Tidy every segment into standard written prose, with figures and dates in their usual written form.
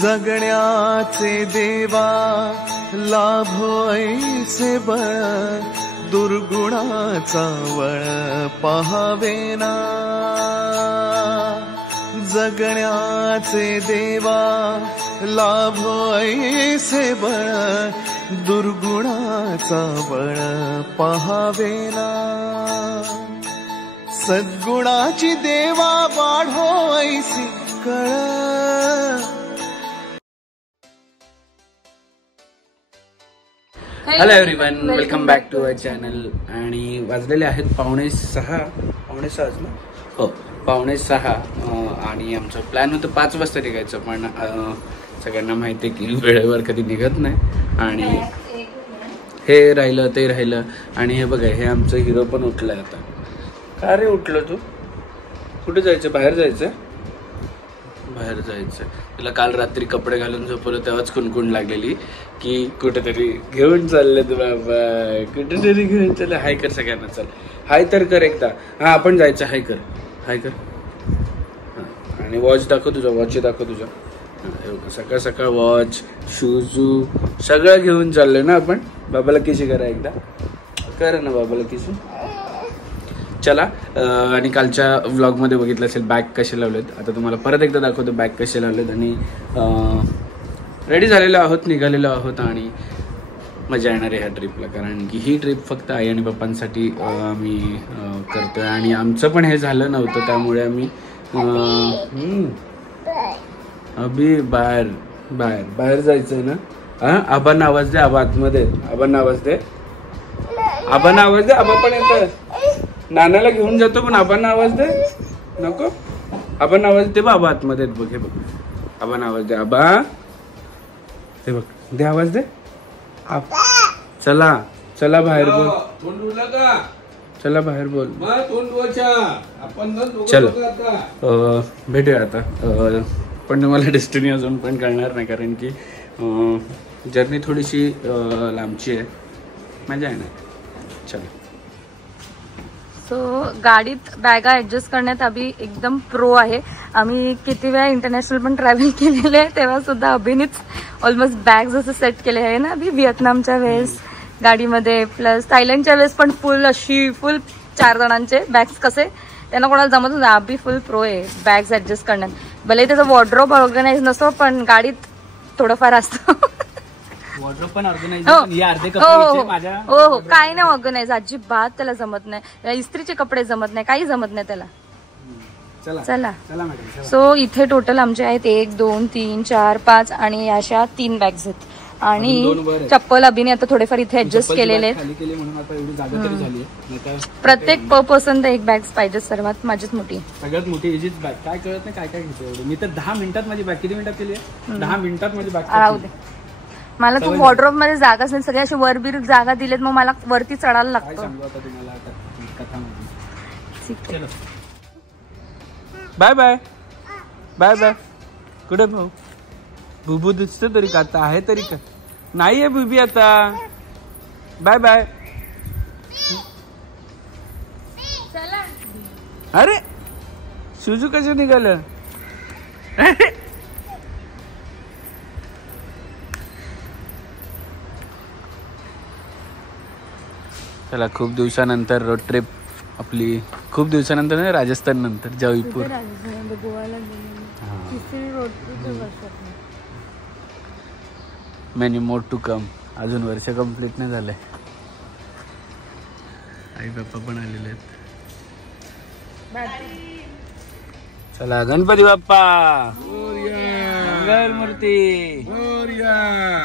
जगण्याचे देवा लाभो ऐसे बळ, दुर्गुणाचा वळ पहावेना। जगण्याचे देवा लाभो ऐसे बळ, दुर्गुणाचा बळ पहावेना। सद्गुणाची देवा वाढो ऐसी कळ। Hello everyone, welcome back to our channel. आणि वाजलेले आहेत 5:45 ना? हो, 5:45 आणि आमचं प्लॅन होतं 5 वाजता निघायचं, पण सगळ्यांना माहिती आहे की वेळेवर कधी निघत नाही। आणि हे राहिलं ते राहिलं। आणि हे बघा, हे आमचं हिरो पण उठलंय आता। का रे उठलं तू? कुठे जायचं? बाहेर जायचं? बाहेर जायचं। तिला काल रात्री कपडे घालून झोपवलं तेव्हाच कुणकुण लागलेली की कुठेतरी घेऊन चालले तू बाबा, कुठेतरी घेऊन चालले। हाय कर सगळ्यांना, चल हाय तर कर एकदा। हा, आपण जायचं, हाय कर, हाय कर। हां, आणि वॉच दाखव तुझा, वॉच दाखव तुझा। सकाळ सकाळ वॉच, शूजू सगळं घेऊन चाललोय ना आपण। बाबाला किशी करा एकदा, कर ना बाबाला किशी। चला, आणि कालच्या व्लॉगमध्ये बघितलं असेल बॅग कसे लावलेत। आता तुम्हाला परत एकदा दाखवतो बॅग कसे लावलेत। आणि रेडी झालेलो आहोत, निघालेलो आहोत आणि मजा येणार आहे ह्या ट्रिपला। कारण की ही ट्रिप फक्त आई आणि पप्पांसाठी आम्ही करतोय। आणि आमचं पण हे झालं नव्हतं, त्यामुळे आम्ही अभि बाहेर बाहेर बाहेर जायचंय ना। हां, आबांना आवाज दे, आबा आतमध्ये, आबांना आवाज दे, आबांना आवाज दे। आबा पण येतं, नानाला घेऊन जातो पण आबांना आवाज दे। नको, आबांना आवाज दे, आबा आतमध्ये बघ, हे बघ, आबांना आवाज दे, आबा हे बघ, दे आवाज दे। चला चला बाहेर बोल, चला बाहेर बोल। चलो, भेटूया आता। पण तुम्हाला डेस्टिनी अजून पण कळणार नाही, कारण की जर्नी थोडीशी लांबची आहे, मजा येणार। चलो। सो गाडीत बॅगा ॲडजस्ट करण्यात अभि एकदम प्रो आहे। आम्ही किती वेळा इंटरनॅशनल पण ट्रॅव्हल केलेले आहे, तेव्हा सुद्धा अभिनीच ऑलमोस्ट बॅग्स असं सेट केले आहे ना अभि। व्हिएतनामच्या वेळेस गाडीमध्ये, प्लस थायलंडच्या वेळेस पण फुल 4 जणांचे बॅग्स कसे त्यांना कोणाला जमत होतं। अभि फुल प्रो आहे बॅग्स ॲडजस्ट करण्यात। भले त्याचं वॉर्डरोब ऑर्गनाइज नसतो, पण गाडीत थोडंफार असतं। वॉर्डरोब पण ऑर्गनाइज, हो, काय नाही ऑर्गनाइज अजिबात त्याला जमत नाही। इस्त्रीचे कपडे जमत नाही, काही जमत नाही त्याला। चला सो इथे टोटल आमचे आहेत 1 2 3 4 5 आणि अशा 3 बॅग्स आहेत। आणि चप्पल अभिने आता थोडेफार इथे ऍडजस्ट केलेले आहेत। प्रत्येक पर पर्सन एक बॅग पाहिजे, सर्वात माझीच मोठी, सगळ्यात मोठी हीच बॅग। काय कळत नाही काय काय घेतो एवढं। मी तर 10 मिनिटात माझी बॅग, किती मिनिटात केली आहे? 10 मिनिटात माझी बॅग राहू दे। मला तो वॉर्डरोब मध्ये जागाच नाही, सगळे असे वरबीर जागा दिलेत, मग मला वरती चढायला लागतं। Bye bye bye bye. कुठे भाऊ? बुबू दिसतो तरी का? आता आहे तरी का? नाही आहे बुबी आता। Bye bye. अरे सुजू कसं निघालं? चला, खूप दिवसानंतर रोड ट्रिप आपली, खूप दिवसानंतर नाही, राजस्थान नंतर Jaipur. Many more to come. अजून वर्ष कंप्लीट नाही झालंय। आई बाप्पा पण आलेले आहेत। चला, गणपती बाप्पा, मंगल मूर्ती,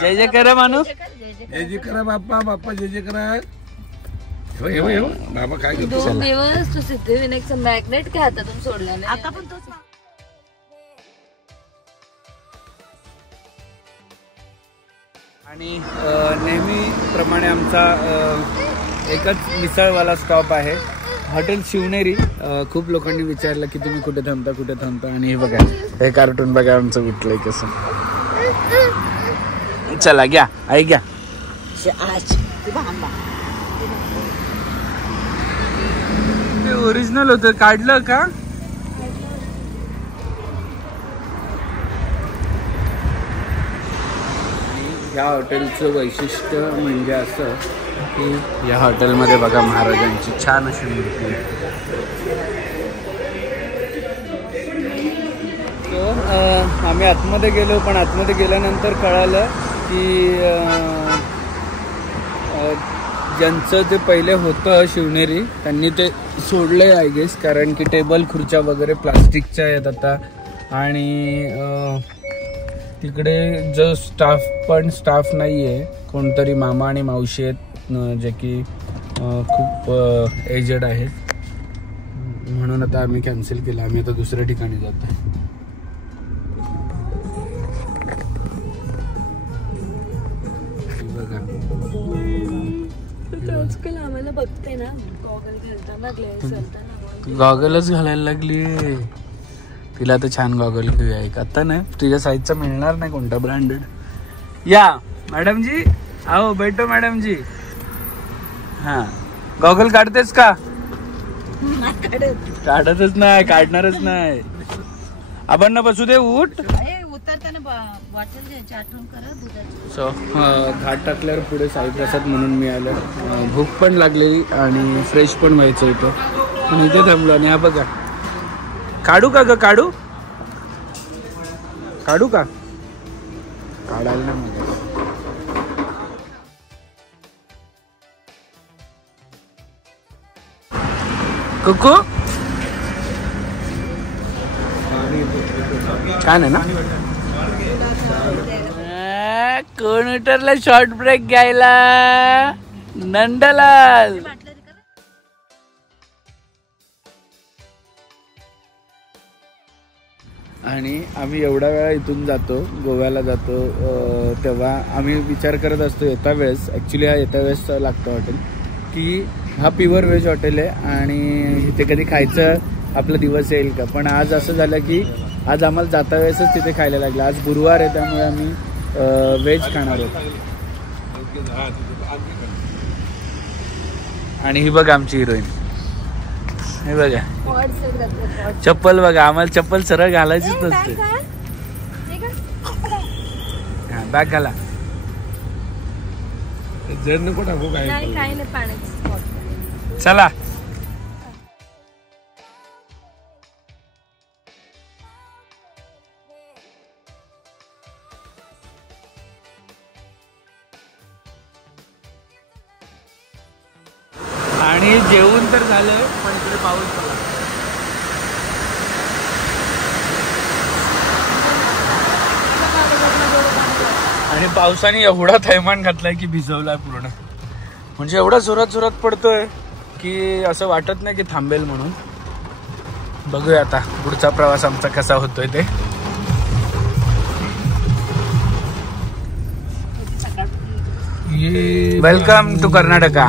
जय जय करा माणूस, जय जय करा बाप्पा, बाप्पा जय जय करा। बाबा काय करतो? 2 दिवस तू सिद्धिविनायकचं मॅग्नेट काय हातातून सोडलं, आता पण तोच। आणि नेहमीप्रमाणे आमचा एकच मिसळवाला स्टॉप आहे, हॉटेल शिवनेरी। खूप लोकांनी विचारलं की तुम्ही कुठे थांबता, कुठे थांबता। आणि हे बघा, हे कार्टून बघा आमचं उठलंय कसं। चला घ्या आई, घ्या। ते ओरिजिनल होतं, काढलं का? या हॉटेलचं वैशिष्ट्य म्हणजे असं की या हॉटेलमध्ये बघा महाराजांची छान अशी मूर्ती आहे. तो आम्ही आतमध्ये गेलो, पण आतमध्ये गेल्यानंतर कळालं की ज्यांचं ते पहिले होतं शिवनेरी त्यांनी ते सोडलंय आय गेस, कारण की टेबल खुर्च्या वगैरे प्लास्टिकच्या आहेत आता. आणि तिकडे जो स्टाफ नाही आहे, कोणतरी मामा आणि मावशी आहेत जे की खूप एजेड आहेत, म्हणून आता आम्ही कॅन्सल केलं. आम्ही आता दुसऱ्या ठिकाणी जातो. आजकाल आम्हाला बघते ना गॉगल घालताना ग्लेअर्स घालताना. गॉगलच घालायला लागली. तिला तर छान गॉगल घेऊया एक. आता नाही तुझ्या साईजचा मिळणार नाही कोणता ब्रँडेड. या मॅडम जी, आओ बैठो मॅडम जी. हा गॉगल काढतेस का? काढतच नाही, काढणारच नाही. आपण ना बसू दे, उठ. सो घाट टाकल्यावर पुढे साईप्रसाद म्हणून मिळालं. भूक पण लागलेली आणि फ्रेश पण व्हायचं इथं, पण इथे थांबलो. आणि हा बघा, काढू का ग? काढू का? काढायला ना मजा. कुकू काय नाही ना. कोण उतरला शॉर्ट ब्रेक घ्यायला? नंदलाल. आणि आम्ही एवढा वेळा इथून जातो, गोव्याला जातो, तेव्हा आम्ही विचार करत असतो येता वेळेस, ॲक्च्युली हा येता वेळेस लागतो हॉटेल, की हा प्युअर व्हेज हॉटेल आहे आणि इथे कधी खायचं आपला दिवस येईल का. पण आज असं झालं की आज आम्हाला जाता वेळेसच तिथे खायला लागलं. आज गुरुवार आहे त्यामुळे आम्ही व्हेज खाणार आहोत. आणि ही बघा आमची हिरोईन, हे बघा चप्पल बघा. आम्हाला चप्पल सरळ घालायचीच नसते. हा बॅग घाला. चला आणि जेवण तर झालं, पण इकडे पाऊस पडला. आणि पावसाने एवढा थैमान घातलाय की भिजवलाय पूर्ण. म्हणजे एवढा जोरात पडतोय की असं वाटत नाही की थांबेल म्हणून. बघूया आता पुढचा प्रवास आमचा कसा होतोय ते. Welcome to Karnataka.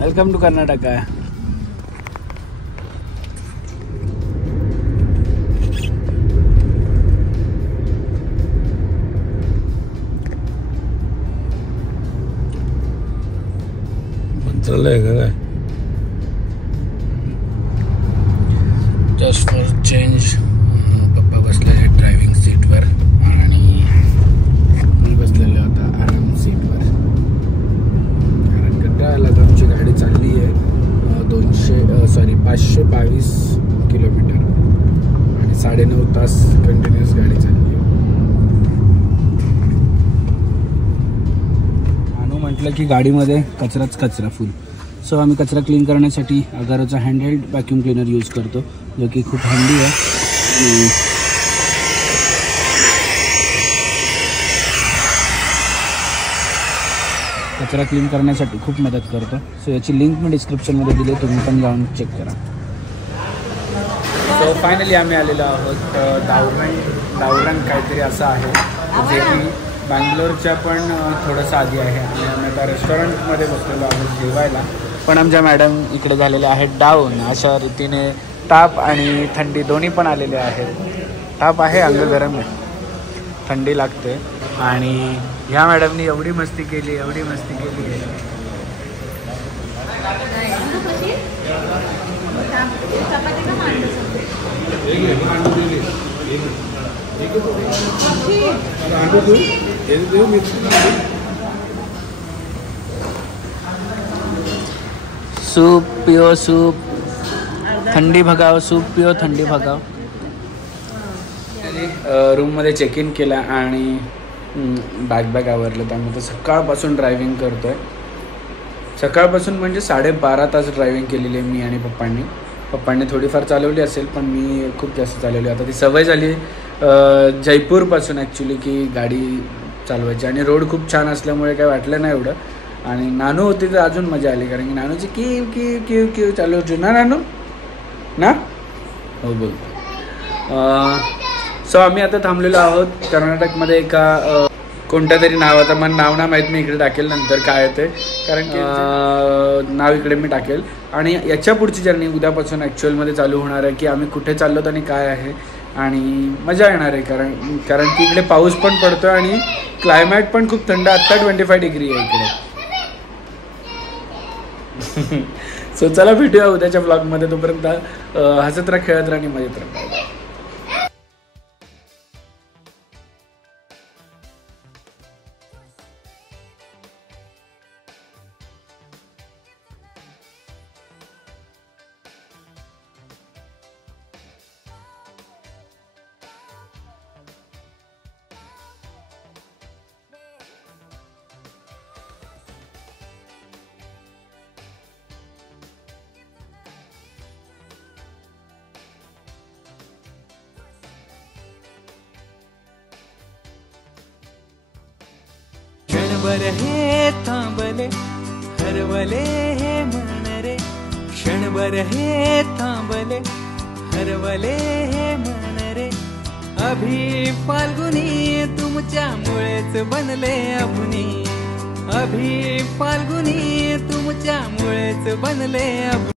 Welcome to Karnataka. मंत्रालय का? जस्ट फॉर चेंज पप्पा बसलेले ड्रायव्हिंग सीटवर आणि मी बसलेले होता आराम सीटवर. कारण कंटाळा आला. आमची गाडी चालली आहे 522 किलोमीटर आणि 9.5 तास कंटिन्युअस गाडी चालली आहे. आणू म्हटलं की गाडीमध्ये कचरा फुल. सो आम्ही कचरा क्लीन करण्यासाठी अगारोचा हँडहेल्ड व्हॅक्यूम क्लीनर यूज करतो, जो की खूप हँडी आहे. कचरा क्लीन करण्यासाठी खूप मदत करतो. सो याची लिंक मी डिस्क्रिप्शनमध्ये दिली, तुम्ही पण जाऊन चेक करा. सो फायनली आम्ही आलेलो आहोत दावरंग काहीतरी असं आहे, जे की बँगलोरच्या पण थोडंसं आधी आहे. आणि आम्ही आता रेस्टॉरंटमध्ये बसलेलो आहोत जेवायला. पण आमच्या मॅडम इकडे झालेल्या आहेत डाऊन. अशा रीतीने ताप आणि थंडी दोन्ही पण आलेले आहेत. ताप आहे, अंग गरम आहे, थंडी लागते. आणि ह्या मॅडमनी एवढी मस्ती केली सूप पिओ सूप, थंडी भगाव, सूप पिओ थंडी भगाव. रूममध्ये चेक इन केला आणि बॅग आवरलं. त्यामुळे तर सकाळपासून ड्रायव्हिंग करतोय. सकाळपासून म्हणजे 12.5 तास ड्रायव्हिंग केलेली आहे मी आणि पप्पांनी थोडीफार चालवली असेल, पण मी खूप जास्त चालवली. आता ती सवय झाली जयपूरपासून ॲक्च्युली की गाडी चालवायची, आणि रोड खूप छान असल्यामुळे काही वाटलं नाही एवढं. आणि नानू होती तर अजून मजा आली, कारण की नानूची किव किव किव किव चालू होती ना नानू ना. हो बोल. सो आम्ही आता थांबलेलो आहोत कर्नाटकमध्ये एका कोणत्या तरी नाव, आता मला नाव ना माहीत, मी इकडे टाकेल नंतर काय आहे ते, कारण की नाव इकडे मी टाकेल. आणि याच्या पुढची जर्नी उद्यापासून ॲक्च्युअलमध्ये चालू होणार आहे, की आम्ही कुठे चाललो आणि काय आहे, आणि मजा येणार आहे. कारण की इकडे पाऊस पण पडतो आणि क्लायमॅट पण खूप थंड. आत्ता 25 डिग्री आहे इकडे. सो चला भेटूया उद्याच्या ब्लॉगमध्ये. तोपर्यंत हसत राहा, खेळत राहा आणि मजेत राहा. क्षणभर हे थांबले हरवले हे मन रे, क्षणभर हे थांबले हरवले हे मन रे. अभि फाल्गुनी तुमच्यामुळेच बनले अभुनी, अभि फाल्गुनी तुमच्यामुळेच बनले अभुनी.